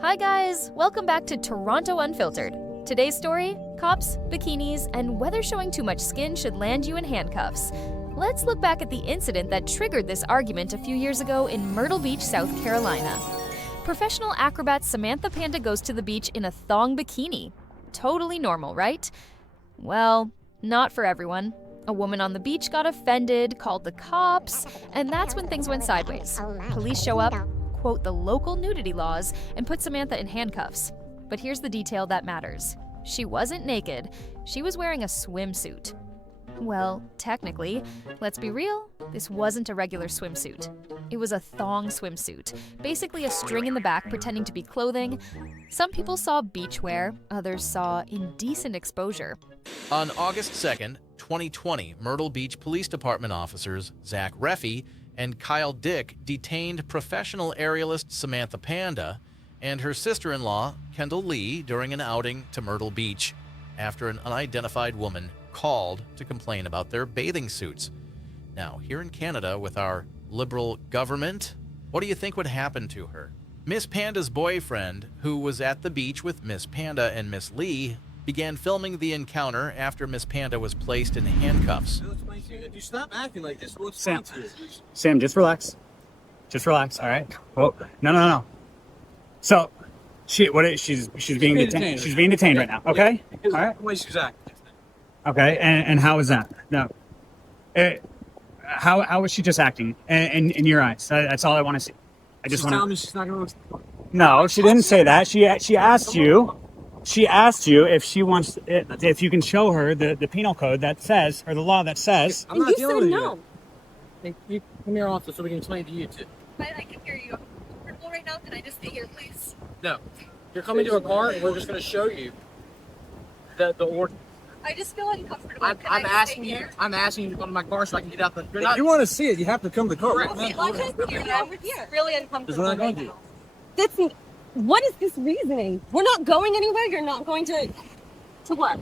Hi guys, welcome back to Toronto Unfiltered. Today's story, cops, bikinis, and whether showing too much skin should land you in handcuffs. Let's look back at the incident that triggered this argument a few years ago in Myrtle Beach, South Carolina. Professional acrobat Samantha Panda goes to the beach in a thong bikini. Totally normal, right? Well, not for everyone. A woman on the beach got offended, called the cops, and that's when things went sideways. Police show up, quote the local nudity laws, and put Samantha in handcuffs. But here's the detail that matters. She wasn't naked. She was wearing a swimsuit. Well, technically, let's be real, this wasn't a regular swimsuit. It was a thong swimsuit, basically a string in the back pretending to be clothing. Some people saw beach wear, others saw indecent exposure. On August 2nd, 2020, Myrtle Beach Police Department officers Zach Reffy and Kyle Dick detained professional aerialist Samantha Panda and her sister-in-law, Kendall Lee, during an outing to Myrtle Beach after an unidentified woman called to complain about their bathing suits. Now, here in Canada, with our liberal government, what do you think would happen to her? Miss Panda's boyfriend, who was at the beach with Miss Panda and Miss Lee, began filming the encounter after Miss Panda was placed in handcuffs. If you stop acting like this, we'll Sam, just relax. Just relax, all right? Oh, no. So, she's being detained. She's being detained right now, okay? All right? Wait, she's acting. Okay, and how is that? No. How is she just acting in your eyes? That's all I want to see. I just want to... telling me she's not going to... No, she didn't say that. She asked you... She asked you if she wants, if you can show her the penal code that says, or the law that says. I'm not dealing with you. Hey, you come here office so we can explain to you too. I can hear you. I'm comfortable right now. Can I just stay here, please? No. You're coming to a car and we're just going to show you the order. I just feel uncomfortable. I'm asking you to come to my car so I can get out the... If you want to see it, you have to come to the car. Really uncomfortable. That's what I'm going to do. What is this reasoning? We're not going anywhere. You're not going to what?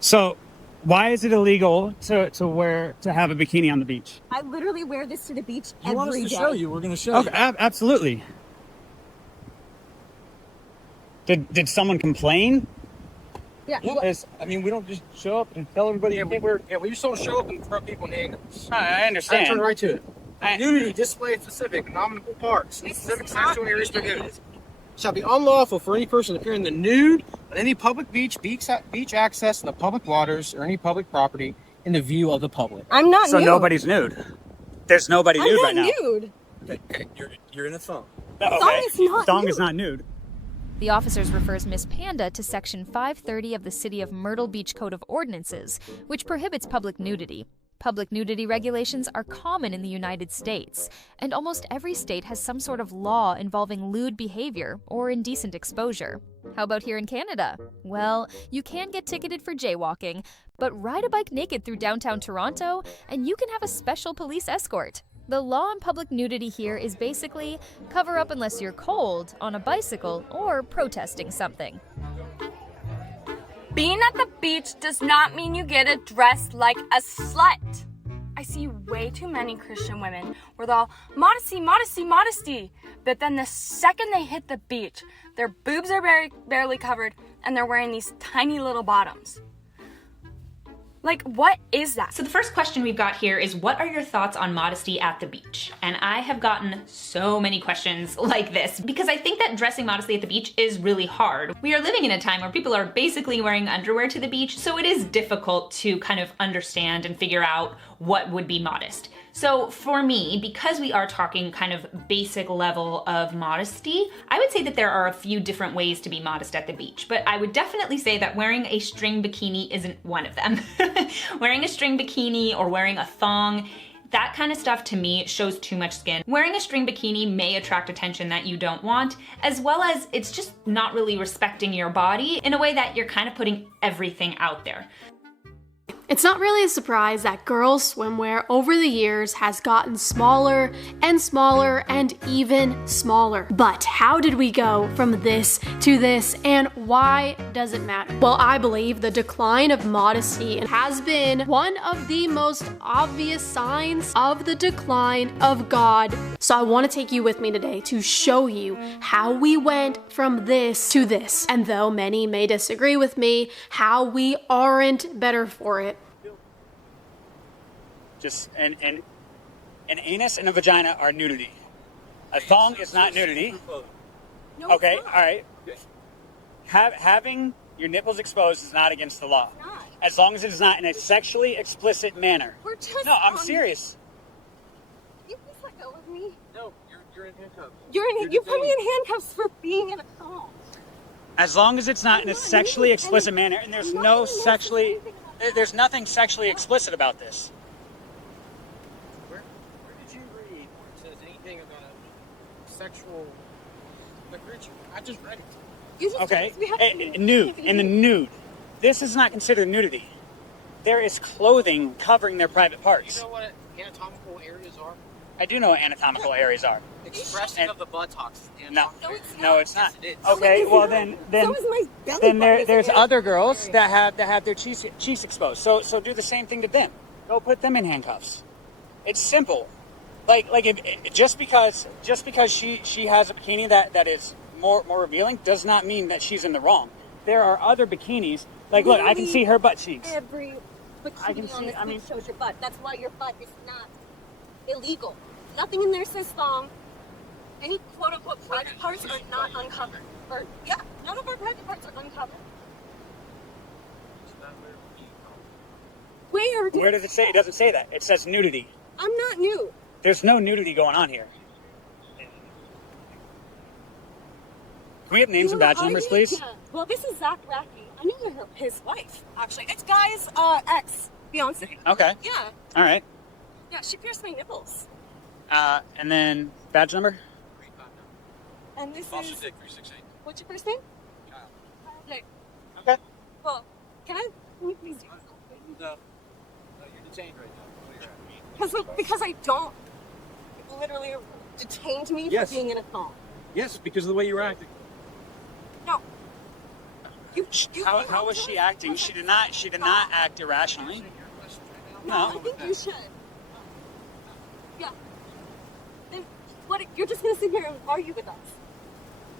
So, why is it illegal to have a bikini on the beach? I literally wear this to the beach You want us every to day. show you? We're going to show you. Absolutely. Did someone complain? Yeah. We don't just show up and tell everybody. We just don't show up and throw people in handcuffs. I I understand. turn right to it. Nudity displayed specific nominal parts, specific sexual areas for nudity. Shall be unlawful for any person to appear in the nude on any public beach access in the public waters or any public property in the view of the public. I'm not So nude. nobody's nude. There's nobody nude right now. I'm not nude. Okay, you're in a thong. Okay. Thong is not Thong nude. is not nude. The officers refers Miss Panda to Section 530 of the City of Myrtle Beach Code of Ordinances, which prohibits public nudity. Public nudity regulations are common in the United States, and almost every state has some sort of law involving lewd behavior or indecent exposure. How about here in Canada? Well, you can get ticketed for jaywalking, but ride a bike naked through downtown Toronto, and you can have a special police escort. The law on public nudity here is basically cover up unless you're cold on a bicycle or protesting something. Being at the beach does not mean you get to dress like a slut. I see way too many Christian women with all modesty, modesty, modesty. But then the second they hit the beach, their boobs are barely covered and they're wearing these tiny little bottoms. Like, what is that? So the first question we've got here is, what are your thoughts on modesty at the beach? And I have gotten so many questions like this because I think that dressing modestly at the beach is really hard. We are living in a time where people are basically wearing underwear to the beach, so it is difficult to kind of understand and figure out what would be modest. So for me, because we are talking kind of basic level of modesty, I would say that there are a few different ways to be modest at the beach, but I would definitely say that wearing a string bikini isn't one of them. Wearing a string bikini or wearing a thong, that kind of stuff to me shows too much skin. Wearing a string bikini may attract attention that you don't want, as well as it's just not really respecting your body in a way that you're kind of putting everything out there. It's not really a surprise that girls' swimwear over the years has gotten smaller and smaller and even smaller. But how did we go from this to this, and why does it matter? Well, I believe the decline of modesty has been one of the most obvious signs of the decline of God. So I want to take you with me today to show you how we went from this to this. And though many may disagree with me, how we aren't better for it. Just an anus and a vagina are nudity. A thong is not nudity. No, Okay, it's not. all right. Having your nipples exposed is not against the law. It's not. As long as it is not in a sexually explicit manner. We're just No, I'm on- serious. You please let go of me. No, you're in handcuffs. You put me in handcuffs for being in a thong. As long as it's not in a sexually explicit manner, and there's there's nothing sexually explicit about this. Where did you read where it says anything about a sexual? Like, where'd you? I just read it. You just Okay, we have to nude, in the nude. This is not considered nudity. There is clothing covering their private parts. You know what anatomical areas are? I do know what anatomical areas are. Expressing of the buttocks. No, Anatomical no, it's not. Yes, it is. Okay, well then So is my belly button. there's other girls that have their cheeks exposed. So do the same thing to them. Go put them in handcuffs. It's simple. Like if just because she has a bikini that is more revealing does not mean that she's in the wrong. There are other bikinis. Like look, I can see her butt cheeks. Every bikini I can on see- this I mean- page shows your butt. That's why your butt is not illegal. Nothing in there says thong. Any quote-unquote private parts are not uncovered. Or, yeah, none of our private parts are uncovered. Where Does it say? It doesn't say that. It says nudity. I'm not new. There's no nudity going on here. Can we have names and badge numbers, please? Yeah. Well, this is Zach Racky. I knew his wife, actually. It's Guy's ex-fiance. Okay. Yeah. All right. Yeah, she pierced my nipples. And then badge number. And this Officer is... Dick 368. What's your first name? Kyle. Nick. Okay. Well, can you please do something? No, you're detained right now. Where you're at. Because I don't literally detained me Yes. for being in a thong. Yes, because of the way you were acting. No. How was she acting? She did not act irrationally. I No. think you should. Yeah. Then what? You're just gonna sit here and argue with us?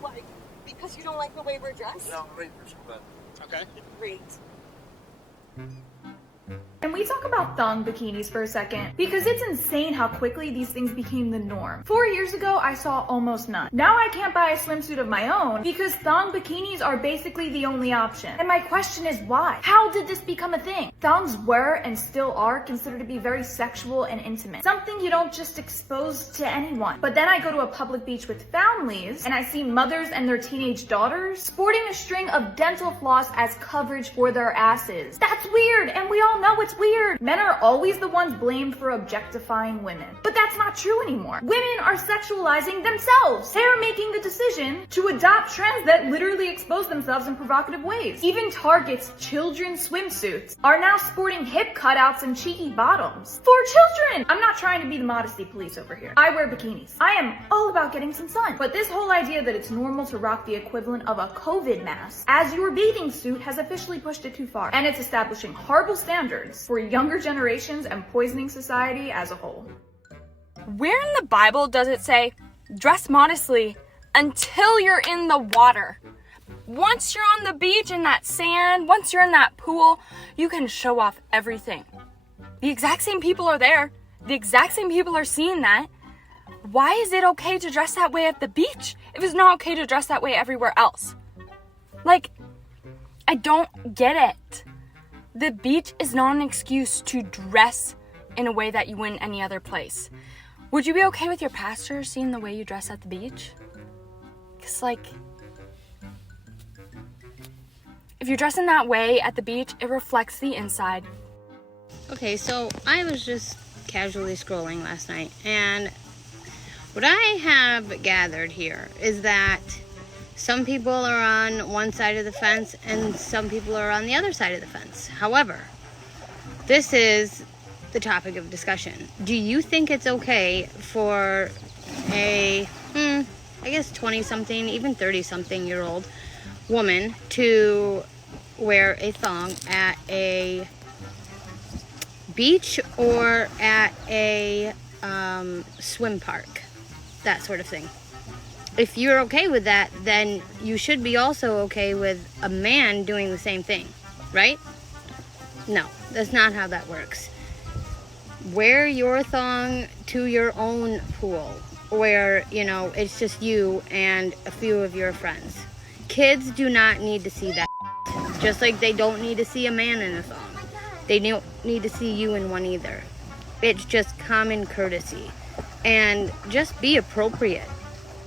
Why? Because you don't like the way we're dressed? No, I'm ready for some fun. Okay. Great. Can we talk about thong bikinis for a second? Because it's insane how quickly these things became the norm. 4 years ago, I saw almost none. Now I can't buy a swimsuit of my own because thong bikinis are basically the only option. And my question is why? How did this become a thing? Thongs were and still are considered to be very sexual and intimate. Something you don't just expose to anyone. But then I go to a public beach with families and I see mothers and their teenage daughters sporting a string of dental floss as coverage for their asses. That's weird, and we all know it's weird. Men are always the ones blamed for objectifying women. But that's not true anymore. Women are sexualizing themselves. They are making the decision to adopt trends that literally expose themselves in provocative ways. Even Target's children's swimsuits are now sporting hip cutouts and cheeky bottoms. For children! I'm not trying to be the modesty police over here. I wear bikinis. I am all about getting some sun. But this whole idea that it's normal to rock the equivalent of a COVID mask as your bathing suit has officially pushed it too far. And it's establishing horrible standards for younger generations and poisoning society as a whole. Where in the Bible does it say, dress modestly until you're in the water? Once you're on the beach in that sand, once you're in that pool, you can show off everything. The exact same people are there. The exact same people are seeing that. Why is it okay to dress that way at the beach if it's not okay to dress that way everywhere else? Like, I don't get it. The beach is not an excuse to dress in a way that you wouldn't any other place. Would you be okay with your pastor seeing the way you dress at the beach? Because, like, if you're dressing that way at the beach, it reflects the inside. Okay, so I was just casually scrolling last night, and what I have gathered here is that some people are on one side of the fence and some people are on the other side of the fence. However, this is the topic of discussion. Do you think it's okay for a, I guess 20-something, even 30-something-year-old woman to wear a thong at a beach or at a swim park? That sort of thing. If you're okay with that, then you should be also okay with a man doing the same thing, right? No, that's not how that works. Wear your thong to your own pool where, you know, it's just you and a few of your friends. Kids do not need to see that. Just like they don't need to see a man in a thong. They don't need to see you in one either. It's just common courtesy. And just be appropriate,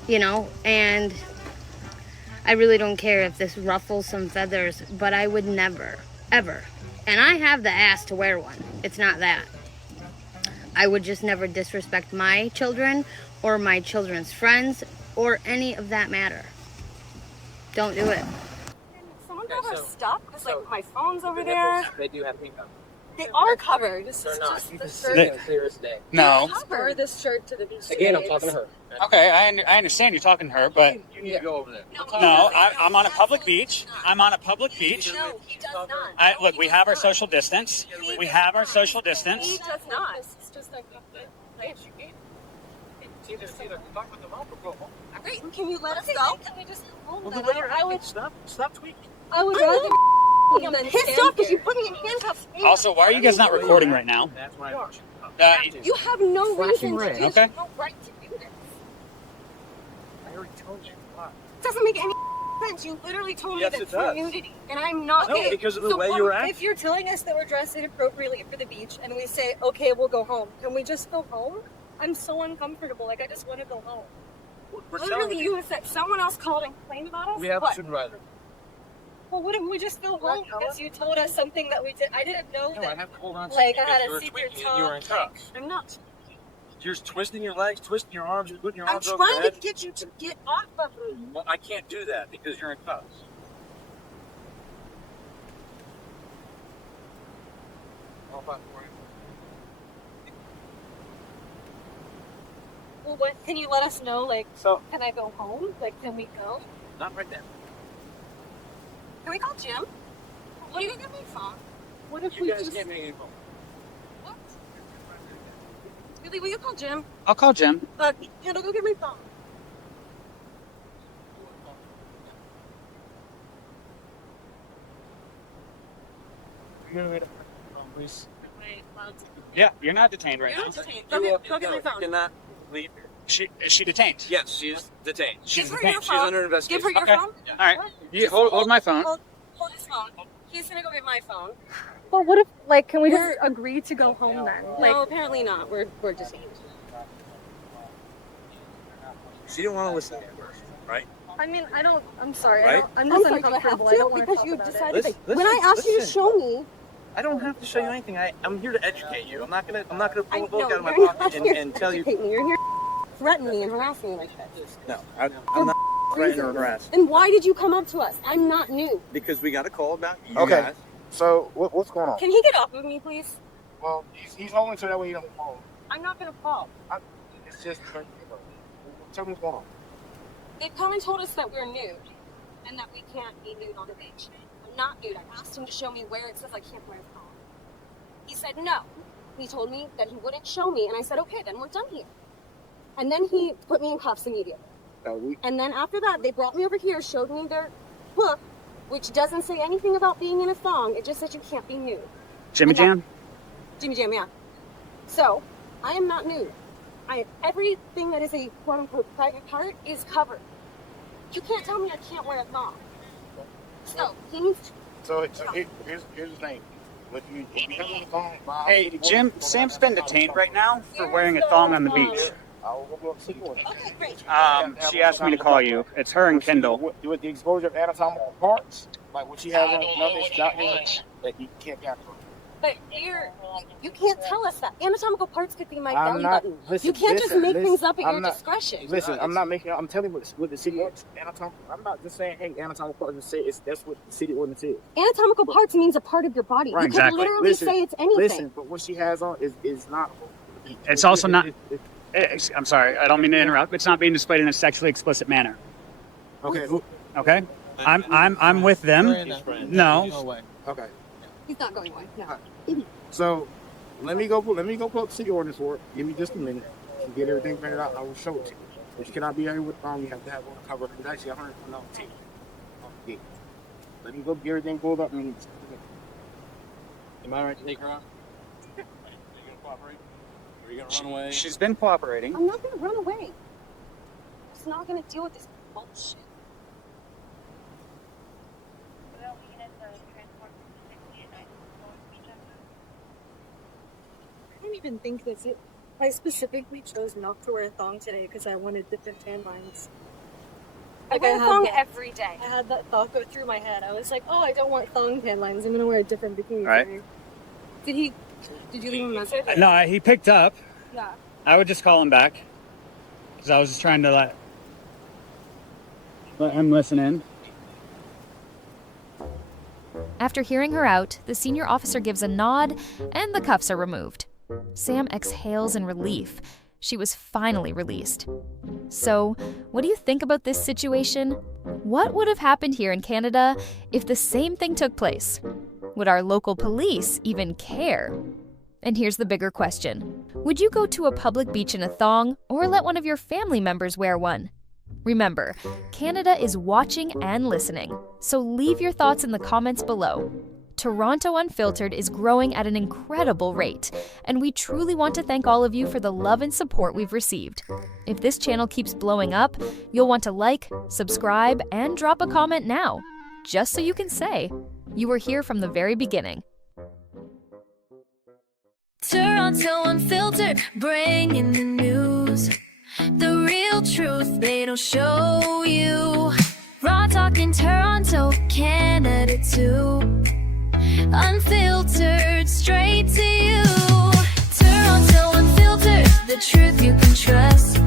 you know? And I really don't care if this ruffles some feathers, but I would never, ever. And I have the ass to wear one. It's not that. I would just never disrespect my children or my children's friends or any of that matter. Don't do it. Someone got our stuff because like my phone's over there. They do have pink up. They are covered. This They're is not. just You the can see shirt. it clear as day. No. Wear this shirt to the beach. Again, I'm today. talking to her. Okay, I understand you're talking to her, but You need to go over there. no, I'm on a public beach. I'm on a public beach. No, he does not. Look, we have our social distance. We have our social He distance. does not. It's just like, Talk with the mom or go home. great. Can you let us go? Can we just go home? Then? I would. Stop tweaking. I would rather. I'm pissed off because you put me in handcuffs. Also, why are you guys not recording right now? That's why I want you. You have no reason to do Okay. no right to do this. I already told you. Why? It doesn't make any sense. You literally told me Yes, that it does. nudity, and I'm not. No, because of the way you were acting. If you're telling us that we're dressed inappropriately for the beach and we say, okay, we'll go home, can we just go home? I'm so uncomfortable. Like, I just want to go home. We're Literally, telling you said someone else called and complained about us. We have a What? supervisor. Well, wouldn't we just go home because you told us something that we did? I didn't know No, I that. have to hold on to Like, you I had because a you were secret tweaking and you were in talk, cuffs. I'm not. You're just twisting your legs, twisting your arms, you're putting your I'm arms over your trying head. to get you to get off of me. Well, I can't do that because you're in cuffs. All five for you. Well, what? Can you let us know? Like, So, can I go home? Like, can we go? not right now. Can we call Jim? What are you gonna get me from? What if You we guys just? can't make any phone. What? Really? Will you call Jim? I'll call Jim. Handle, go get my phone. You're gonna wait please. Yeah, you're not detained right You're now. not detained. Go get my You phone. cannot leave here. Is she detained? Yes, she's detained. She's Give her detained. your She's phone. under Give investigation. her your Okay. phone. All right. You hold my phone. Hold his phone. He's gonna go get my phone. Well, what if? Like, can we just agree to go home then? Like, No, apparently not. We're detained. She didn't want to listen to me first, right? I mean, I don't. I'm sorry. Right? I'm just sorry, do I have uncomfortable. to? I don't want to Because talk you about it. decided. Listen, When I asked you to listen. show me, I don't have to show you anything. I'm here to educate you. I'm not gonna pull a no, book out of my you're not pocket here and to tell you. educate me. You're here to threaten me and harass me like this. No, I'm not threatening or harassing. And why did you come up to us? I'm not new. Because we got a call about you Okay. guys. So what's going on? Can he get off of me, please? Well, he's holding so that way he don't fall. I'm not gonna fall. It's just tell me what's going on. They've come and told us that we're nude and that we can't be nude on the beach. I'm not nude. I asked him to show me where it says I can't wear a thong. He said no. He told me that he wouldn't show me, and I said, okay, then we're done here. And then he put me in cuffs immediately. And then after that, they brought me over here, showed me their book, which doesn't say anything about being in a thong. It just says you can't be nude. Jimmy Jam? Jimmy Jam, yeah. So, I am not nude. Everything that is a quote-unquote private part is covered. You can't tell me I can't wear a thong. So, he needs to... So here's the thing. If you have a thong, Hey, Jim, Sam's been detained right now for wearing a thong on the beach. I'll go see you. Okay, great. She asked me to call you. It's her and Kendall. With the exposure of anatomical parts, like what she has on another, it's not here that you can't capture. But you can't tell us that. Anatomical parts could be my belly button. Listen, you can't just make things up at your discretion. Listen, I'm not making. I'm telling you what the city ordinance. I'm not just saying, hey, anatomical parts. Just say that's what the city ordinance is. Anatomical parts means a part of your body. Right, you could literally say it's anything. Listen, but what she has on is not. It's also not. I'm sorry, I don't mean to interrupt. It's not being displayed in a sexually explicit manner. Okay. Okay. I'm with them. No. Okay. He's not going away. No. So, let me go pull up the city ordinance for it. Give me just a minute to get everything printed out. I will show it to you. But you cannot be out here with Thong. You have to have one cover. It's actually $100 tape. Okay. Let me go get everything pulled up. Am I right to take her off? Are you gonna cooperate? Or are you gonna run away? She's been cooperating. I'm not gonna run away. I'm just not gonna deal with this bullshit. I don't even think that's it. I specifically chose not to wear a thong today because I wanted different tan lines. I wear a thong every day. I had that thought go through my head. I was like, oh, I don't want thong tan lines. I'm gonna wear a different bikini. Right. Did you leave him a message? No, he picked up. Yeah. I would just call him back because I was just trying to let him listen in. After hearing her out, the senior officer gives a nod and the cuffs are removed. Sam exhales in relief. She was finally released. So, what do you think about this situation? What would have happened here in Canada if the same thing took place? Would our local police even care? And here's the bigger question. Would you go to a public beach in a thong or let one of your family members wear one? Remember, Canada is watching and listening, so leave your thoughts in the comments below. Toronto Unfiltered is growing at an incredible rate, and we truly want to thank all of you for the love and support we've received. If this channel keeps blowing up, you'll want to like, subscribe, and drop a comment now, just so you can say you were here from the very beginning. Toronto Unfiltered, bringing the news. The real truth they don't show you. Raw talking Toronto, Canada too. Unfiltered, straight to you. Toronto Unfiltered, the truth you can trust.